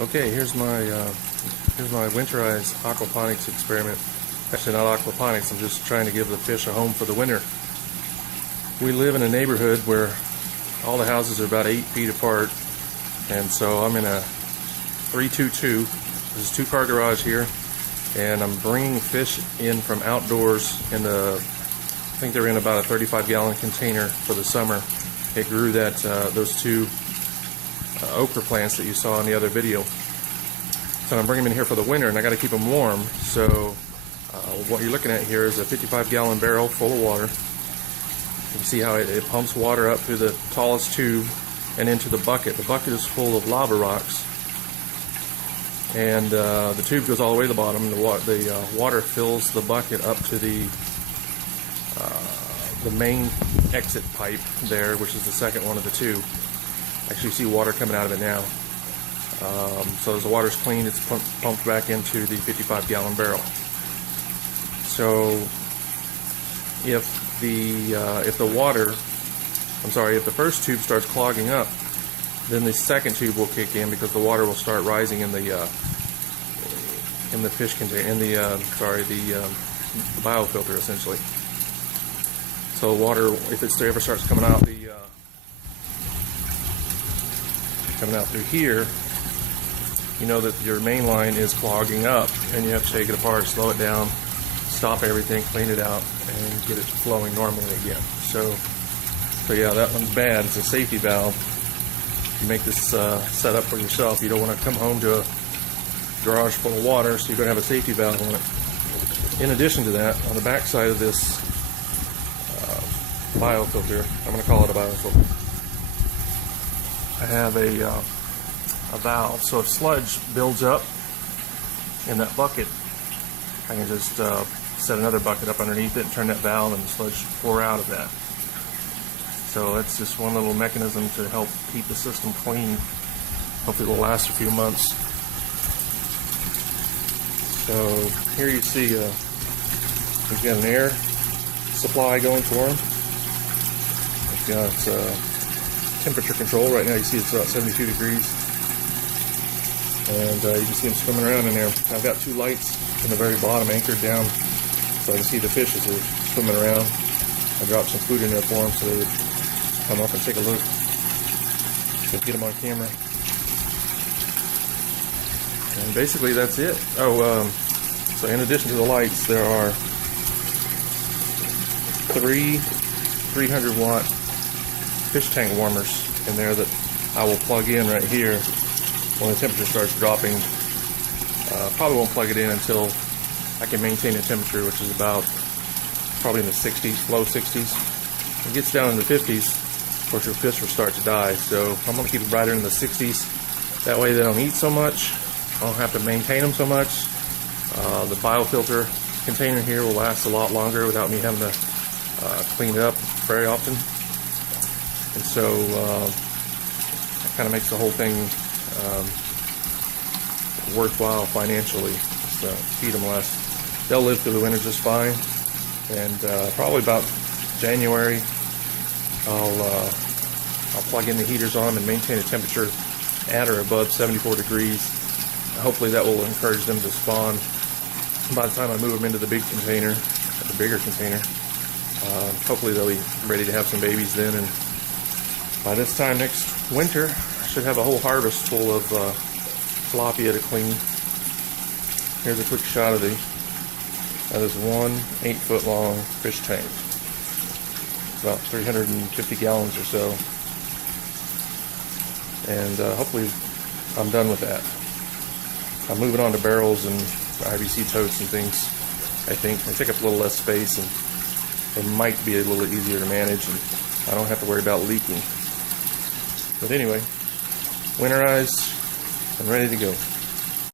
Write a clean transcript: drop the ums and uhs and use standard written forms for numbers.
Okay, here's my winterized aquaponics experiment. Actually, not aquaponics. I'm just trying to give the fish a home for the winter. We live in a neighborhood where all the houses are about 8 feet apart, and so I'm in a 322. There's a 2-car garage here, and I'm bringing fish in from outdoors in the, I think they're in about a 35-gallon container for the summer. It grew that those 2 okra plants that you saw in the other video. So I'm bringing them in here for the winter, and I got to keep them warm. So what you're looking at here is a 55-gallon barrel full of water. You can see how it pumps water up through the tallest tube and into the bucket. The bucket is full of lava rocks, and the tube goes all the way to the bottom. The water fills the bucket up to the main exit pipe there, which is the second one of the 2. Actually, you see water coming out of it now. So as the water's clean, it's pumped back into the 55-gallon barrel. So if the first tube starts clogging up, then the second tube will kick in, because the water will start rising in the fish container, the biofilter essentially. So water, if it ever starts coming out through here, you know that your main line is clogging up, and you have to take it apart, slow it down, stop everything, clean it out, and get it flowing normally again. So yeah, that one's bad. It's a safety valve. You make this setup for yourself. You don't want to come home to a garage full of water, so you're going to have a safety valve on it. In addition to that, on the back side of this biofilter, I'm going to call it a biofilter, I have a valve. So if sludge builds up in that bucket, I can just set another bucket up underneath it and turn that valve, and the sludge should pour out of that. So that's just one little mechanism to help keep the system clean. Hopefully it will last a few months. So here you see we've got an air supply going for them. We've got temperature control. Right now you see it's about 72 degrees. And you can see them swimming around in there. I've got 2 lights in the very bottom anchored down, so I can see the fish as they're swimming around. I dropped some food in there for them so they would come up and take a look. So get them on camera. And basically that's it. So in addition to the lights, there are 3 300-watt fish tank warmers in there that I will plug in right here when the temperature starts dropping. Probably won't plug it in until I can maintain a temperature which is about probably in the 60s, low 60s. If it gets down in the 50s, of course your fish will start to die. So I'm going to keep it right in the 60s. That way they don't eat so much. I don't have to maintain them so much. The biofilter container here will last a lot longer without me having to clean it up very often. And so it kind of makes the whole thing worthwhile financially. So feed them less. They'll live through the winter just fine. And probably about January, I'll plug in the heaters on them and maintain a temperature at or above 74 degrees. Hopefully that will encourage them to spawn. By the time I move them into the big container, the bigger container, hopefully they'll be ready to have some babies then. And by this time next winter, I should have a whole harvest full of tilapia to clean. Here's a quick shot of that is one 8-foot long fish tank. It's about 350 gallons or so. And hopefully I'm done with that. I'm moving on to barrels and IBC totes and things. I think they take up a little less space, and they might be a little easier to manage, and I don't have to worry about leaking. But anyway, winterized and ready to go.